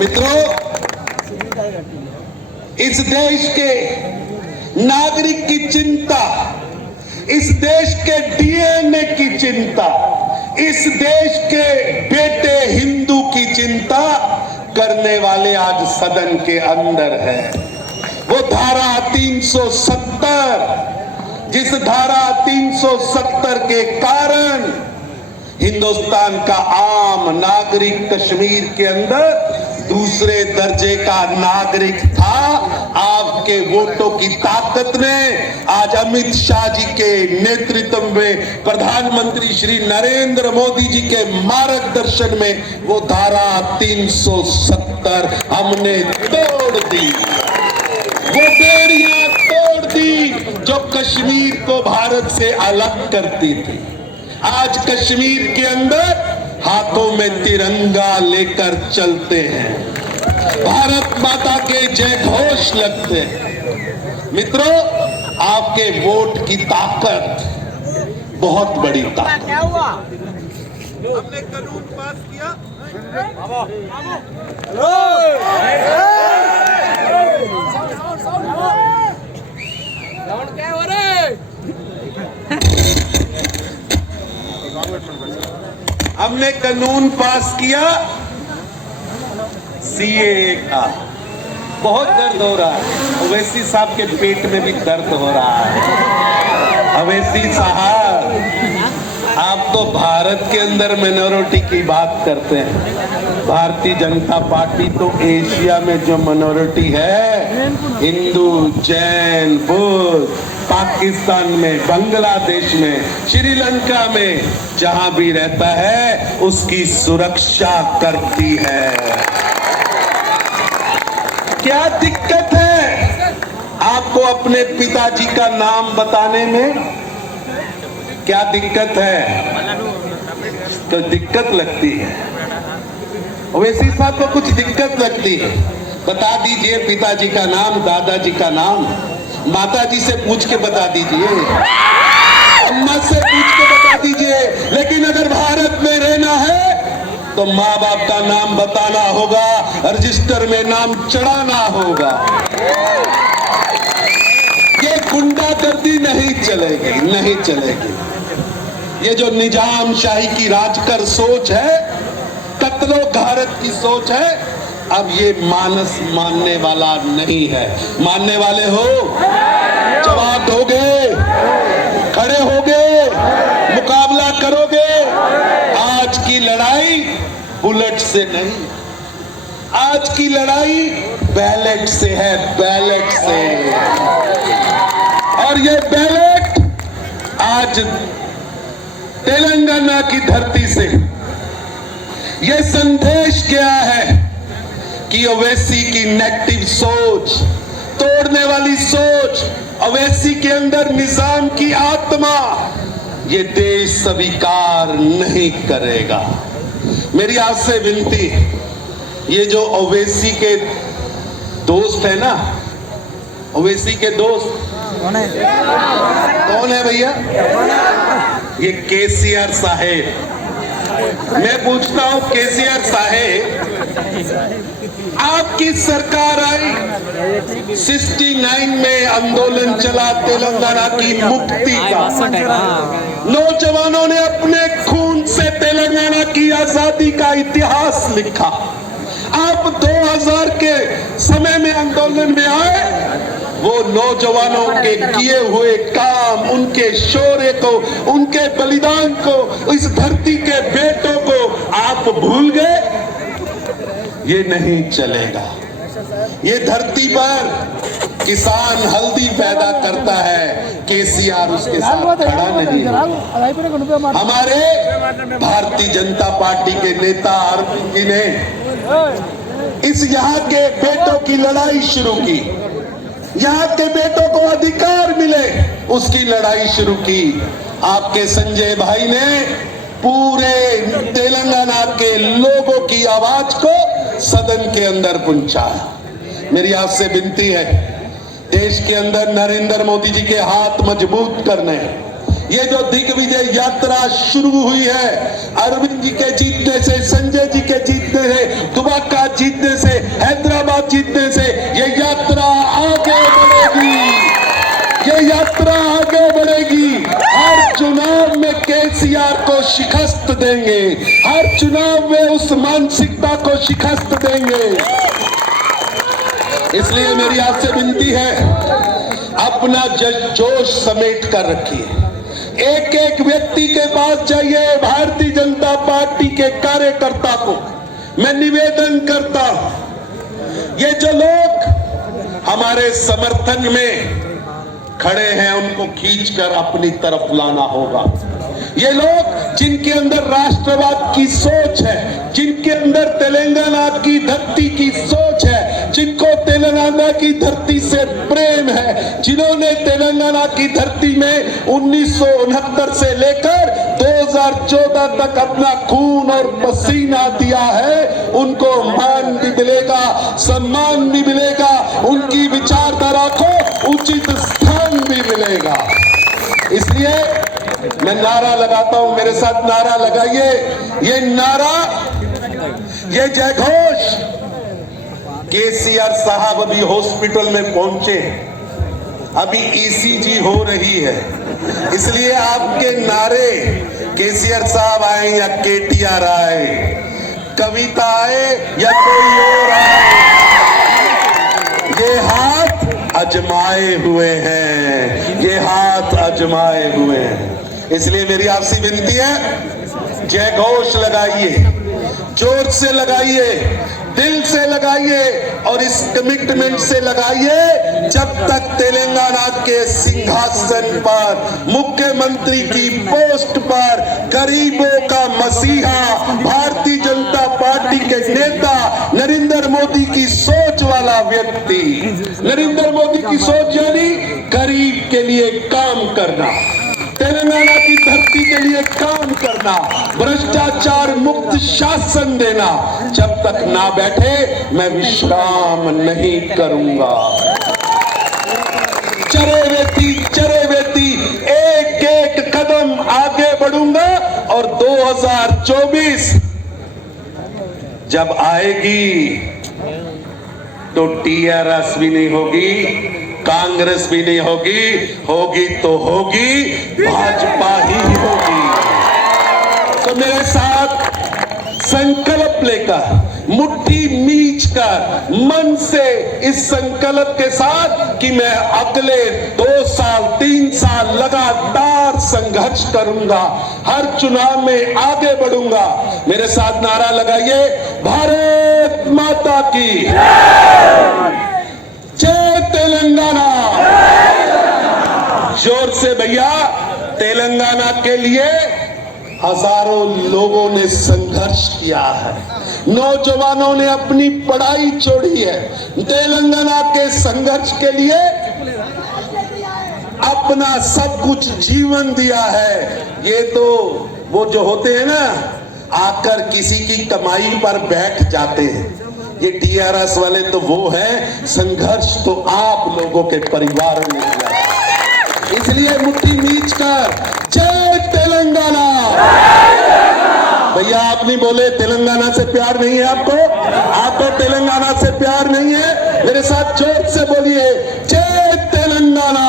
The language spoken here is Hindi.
मित्रों, इस देश के नागरिक की चिंता, इस देश के डीएनए की चिंता, इस देश के बेटे हिंदू की चिंता करने वाले आज सदन के अंदर है। वो धारा 370, जिस धारा 370 के कारण हिंदुस्तान का आम नागरिक कश्मीर के अंदर दूसरे दर्जे का नागरिक था। आपके वोटों की ताकत ने आज अमित शाह जी के नेतृत्व में, प्रधानमंत्री श्री नरेंद्र मोदी जी के मार्गदर्शन में वो धारा 370 हमने तोड़ दी। वो बेड़ियां तोड़ दी जो कश्मीर को भारत से अलग करती थी। आज कश्मीर के अंदर हाथों में तिरंगा लेकर चलते हैं, भारत माता के जय घोष लगते हैं। मित्रों, आपके वोट की ताकत बहुत बड़ी ताकत। क्या हुआ? हमने कानून पास किया। क्या हो रहा? हमने कानून पास किया सीएए का। बहुत दर्द हो रहा है, ओवैसी साहब के पेट में भी दर्द हो रहा है। ओवैसी साहब, आप तो भारत के अंदर मिनोरिटी की बात करते हैं। भारतीय जनता पार्टी तो एशिया में जो मिनोरिटी है, हिंदू, जैन, बुद्ध, पाकिस्तान में, बांग्लादेश में, श्रीलंका में जहां भी रहता है उसकी सुरक्षा करती है। क्या दिक्कत है आपको अपने पिताजी का नाम बताने में? क्या दिक्कत है? तो दिक्कत लगती है, ओवैसी साहब को कुछ दिक्कत लगती है। बता दीजिए पिताजी का नाम, दादाजी का नाम, माता जी से पूछ के बता दीजिए, अम्मा से पूछ के बता दीजिए। लेकिन अगर भारत में रहना है तो माँ बाप का नाम बताना होगा, रजिस्टर में नाम चढ़ाना होगा। ये गुंडागर्दी नहीं चलेगी, नहीं चलेगी। ये जो निजाम शाही की राजकर सोच है, कत्लो गारत की सोच है, अब ये मानस मानने वाला नहीं है। मानने वाले हो? जवाब दोगे? खड़े होगे? मुकाबला करोगे? आज की लड़ाई बुलेट से नहीं, आज की लड़ाई बैलेट से है, बैलेट से। और ये बैलेट आज तेलंगाना की धरती से ये संदेश गया है कि ओवैसी की नेगेटिव सोच, तोड़ने वाली सोच, ओवैसी के अंदर निजाम की आत्मा, ये देश स्वीकार नहीं करेगा। मेरी आपसे विनती, ये जो ओवैसी के दोस्त है ना, ओवैसी के दोस्त कौन है भैया? ये केसीआर साहेब। मैं पूछता हूं केसीआर साहेब, आपकी सरकार आई, 69 में आंदोलन चला तेलंगाना की मुक्ति का। नौजवानों ने अपने खून से तेलंगाना की आजादी का इतिहास लिखा। आप 2000 के समय में आंदोलन में आए, वो नौजवानों के किए हुए काम, उनके शौर्य को, उनके बलिदान को, इस धरती के बेटों को आप भूल गए? ये नहीं चलेगा। ये धरती पर किसान हल्दी पैदा करता है, केसीआर उसके साथ खड़ा नहीं है। हमारे भारतीय जनता पार्टी के नेता अरविंद जी ने इस यहाँ के बेटों की लड़ाई शुरू की, यहाँ के बेटों को अधिकार मिले, उसकी लड़ाई शुरू की। आपके संजय भाई ने पूरे तेलंगाना के लोगों की आवाज को सदन के अंदर पहुंचाया। मेरी आपसे विनती है, देश के अंदर नरेंद्र मोदी जी के हाथ मजबूत करने, ये जो दिग्विजय यात्रा शुरू हुई है, अरविंद जी के जीतने से, संजय जी के जीतने से, दुबाका जीतने से चुनाव जीतने से ये यात्रा आगे बढ़ेगी, ये यात्रा आगे बढ़ेगी। हर चुनाव में केसीआर को शिकस्त देंगे, हर चुनाव में उस मानसिकता को शिकस्त देंगे। इसलिए मेरी आपसे विनती है, अपना जोश समेट कर रखिए। एक एक व्यक्ति के पास जाइए, भारतीय जनता पार्टी के कार्यकर्ता को मैं निवेदन करता हूं, ये जो लोग हमारे समर्थन में खड़े हैं उनको खींचकर अपनी तरफ लाना होगा। ये लोग जिनके अंदर राष्ट्रवाद की सोच है, जिनके अंदर तेलंगाना की धरती की सोच है, जिनको तेलंगाना की धरती से प्रेम है, जिन्होंने तेलंगाना की धरती में 1969 से लेकर 2014 तक अपना खून और पसीना दिया है, उनको मान भी मिलेगा, सम्मान भी मिलेगा, उनकी विचारधारा को उचित स्थान भी मिलेगा। इसलिए मैं नारा लगाता हूं, मेरे साथ नारा लगाइए। ये नारा, ये जयघोष। केसीआर साहब अभी हॉस्पिटल में पहुंचे, अभी ईसीजी हो रही है, इसलिए आपके नारे, केसीआर साहब आए या केटीआर आए, कविता आए या कोई और आए, ये हाथ अजमाए हुए हैं, ये हाथ अजमाए हुए हैं। इसलिए मेरी आपसे विनती है, जय घोष लगाइए, जोर से लगाइए, दिल से लगाइए और इस कमिटमेंट से लगाइए, जब तक तेलंगाना के सिंहासन पर, मुख्यमंत्री की पोस्ट पर गरीबों का मसीहा, भारतीय जनता पार्टी के नेता, नरेंद्र मोदी की सोच वाला व्यक्ति, नरेंद्र मोदी की सोच यानी गरीब के लिए काम करना, तेलंगाना की धरती के लिए काम करना, भ्रष्टाचार मुक्त शासन देना, जब तक ना बैठे मैं विश्राम नहीं करूंगा। चरे वेती एक एक कदम आगे बढ़ूंगा और 2024 जब आएगी तो टीआरएस भी नहीं होगी, कांग्रेस भी नहीं होगी, होगी तो होगी भाजपा ही होगी। तो मेरे साथ संकल्प लेकर, मुट्ठी मीच कर, मन से इस संकल्प के साथ कि मैं अगले 2 साल 3 साल लगातार संघर्ष करूंगा, हर चुनाव में आगे बढ़ूंगा। मेरे साथ नारा लगाइए, भारत माता की जय तेलंगाना। जोर से भैया, तेलंगाना के लिए हजारों लोगों ने संघर्ष किया है, नौजवानों ने अपनी पढ़ाई छोड़ी है, तेलंगाना के संघर्ष के लिए अपना सब कुछ जीवन दिया है। ये तो वो जो होते हैं ना, आकर किसी की कमाई पर बैठ जाते हैं, ये टीआरएस वाले तो वो हैं, संघर्ष तो आप लोगों के परिवार में किया। इसलिए मुट्ठी मीच कर जय तेलंगाना। भैया आप नहीं बोले तेलंगाना से प्यार नहीं है आपको तेलंगाना से प्यार नहीं है, मेरे साथ जोर से बोलिए, जय तेलंगाना।